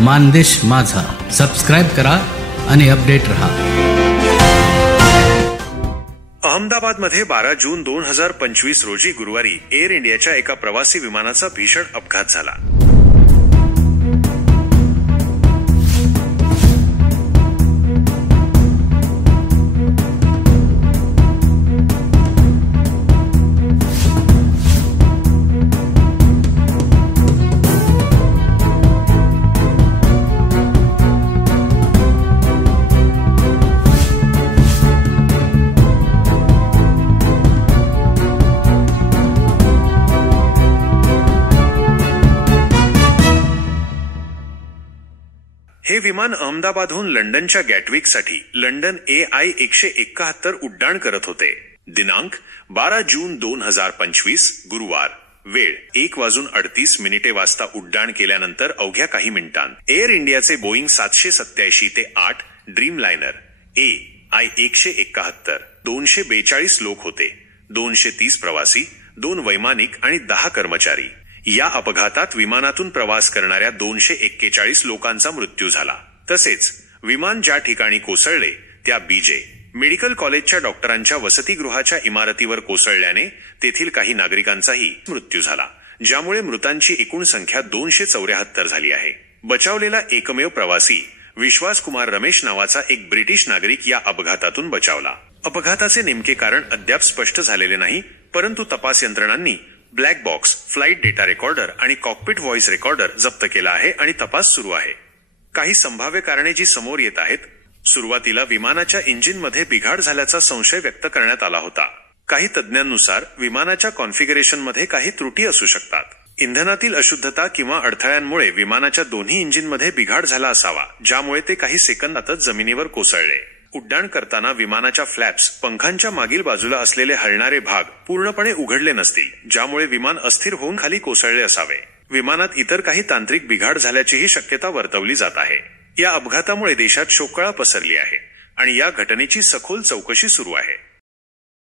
मानदेश माझा सबस्क्राइब करा आणि अपडेट रहा। अहमदाबादमध्ये 12 जून 2025 रोजी गुरुवारी एअर इंडियाच्या एका प्रवासी विमानाचा भीषण अपघात झाला। हे विमान अहमदाबादहून लंडनच्या गॅटविकसाठी लंडन AI-171 उड्डाण करत होते। दिनांक 12 जून 2025 गुरुवार, वेळ 1:38 वाजता उड्डाण केल्यानंतर अवघ्या काही मिनिटांत एअर इंडियाचे बोईंग 787-8 ड्रीमलाइनर AI-171 242 लोक होते, 230 प्रवासी, 2 वैमानिक आणि 10 कर्मचारी। या अपघातात विमानातून प्रवास करणाऱ्या 241 लोकांचा मृत्यू झाला। तसेच विमान ज्या ठिकाणी कोसळले त्या BJ मेडिकल कॉलेजच्या डॉक्टरांच्या वसतिगृहाच्या इमारतीवर कोसळल्याने तेथील काही नागरिकांचाही मृत्यू झाला, ज्यामुळे मृतांची एकूण संख्या 274 झाली आहे। बचावलेला एकमेव प्रवासी विश्वास कुमार रमेश नावाचा एक ब्रिटिश नागरिक या अपघातातून बचावला। अपघाताचे नेमके कारण अद्याप स्पष्ट झालेले नाही, परंतु तपास यंत्रणांनी black box, flight data recorder आणि कॉकपिट व्हॉइस रेकॉर्डर जप्त केला आहे आणि तपास सुरू आहे। काही संभाव्य कारणे जी समोर येत आहेत। सुरुवातीला विमानाच्या इंजिनमध्ये बिघाड झाल्याचा संशय व्यक्त करण्यात आला होता। काही तज्ज्ञांनुसार विमानाच्या कॉन्फिगरेशनमध्ये काही त्रुटी असू शकतात। इंधनातील अशुद्धता किंवा अडथळ्यांमुळे विमानाच्या दोन्ही इंजिनमध्ये बिघाड झाला असावा, ज्यामुळे ते काही सेकंदातच जमिनीवर कोसळले। उड्डाण करताना विमानाच्या फ्लॅप्स, पंखांच्या मागील बाजूला असलेले हलणारे भाग पूर्णपणे उघडले नसतील, ज्यामुळे विमान अस्थिर होऊन खाली कोसळले असावे। विमानात इतर काही तांत्रिक बिघाड झाल्याचीही शक्यता वर्तवली जात आहे। या अपघातामुळे देशात शोककळा पसरली आहे आणि या घटनेची सखोल चौकशी सुरू आहे।